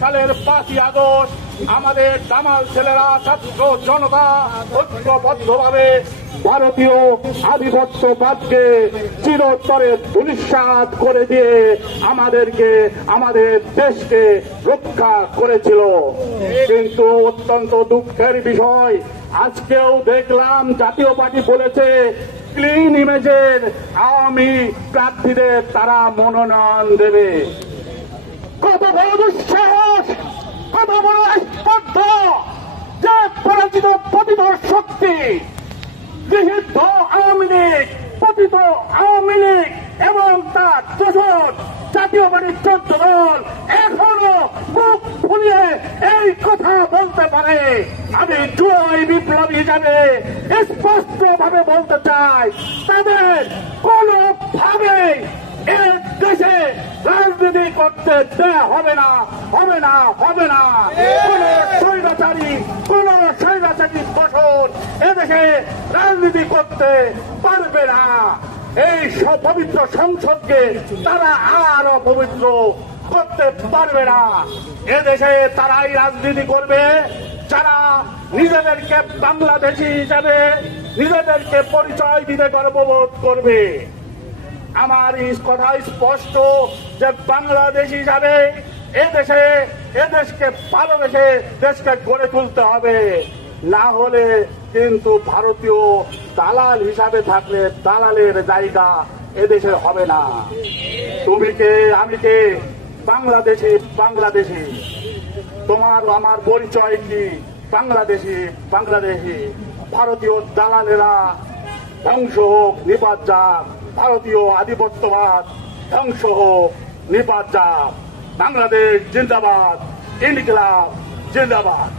সালের 5ই আগস্ট আমাদের দামাল ছেলেরা ছাত্র জনতা ঐক্যবদ্ধভাবে ভারতীয় আধিপত্যবাদকে চিরতরে ধূলিসাৎ করে দিয়ে আমাদেরকে, আমাদের দেশকে রক্ষা করেছিল। কিন্তু অত্যন্ত দুঃখের বিষয়, আজকেও দেখলাম জাতীয় পার্টি বলেছে ক্লিন ইমেজের আওয়ামী প্রার্থীদের তারা মনোনয়ন দেবে। কত বড় দুঃসাহস, কত বড় স্পর্ধা যে পরাজিত পতিত শক্তি, গৃহীত আওয়ামী লীগ, পতিত আওয়ামী লীগ এবং তার দোসর জাতীয় পার্টির 14 দল এখনো মুখ ফুলিয়ে এই কথা বলতে পারে। আমি জুলাই বিপ্লবী হিসাবে স্পষ্ট ভাবে বলতে চাই, তাদের কোনোভাবে এই দেশে রাজনীতি করতে দেয়া হবে না, হবে না, হবে না। কোন স্বৈরাচারী দোসর এদেশে রাজনীতি করতে পারবে না। এই পবিত্র সংসদকে তারা আর অপবিত্র করতে পারবে না। এদেশে তারাই রাজনীতি করবে যারা নিজেদেরকে বাংলাদেশী হিসাবে নিজেদেরকে পরিচয় দিতে গর্ববোধ করবে। আমার কথা স্পষ্ট যে বাংলাদেশী হিসাবে এদেশকে ভালোবেসে দেশকে গড়ে তুলতে হবে, না হলে কিন্তু ভারতীয় দালাল হিসাবে থাকলে দালালের জায়গা এদেশে হবে না। তুমি কে, আমি কে, বাংলাদেশি, বাংলাদেশি, তোমার আমার পরিচয় কি? বাংলাদেশি, বাংলাদেশি। ভারতীয় দালালেরা ধ্বংস হোক, নিপাত যাক। ভারতীয় আধিপত্যবাদ ধ্বংস হোক, নিপাত যাক। বাংলাদেশ জিন্দাবাদ, ইনকিলাব জিন্দাবাদ।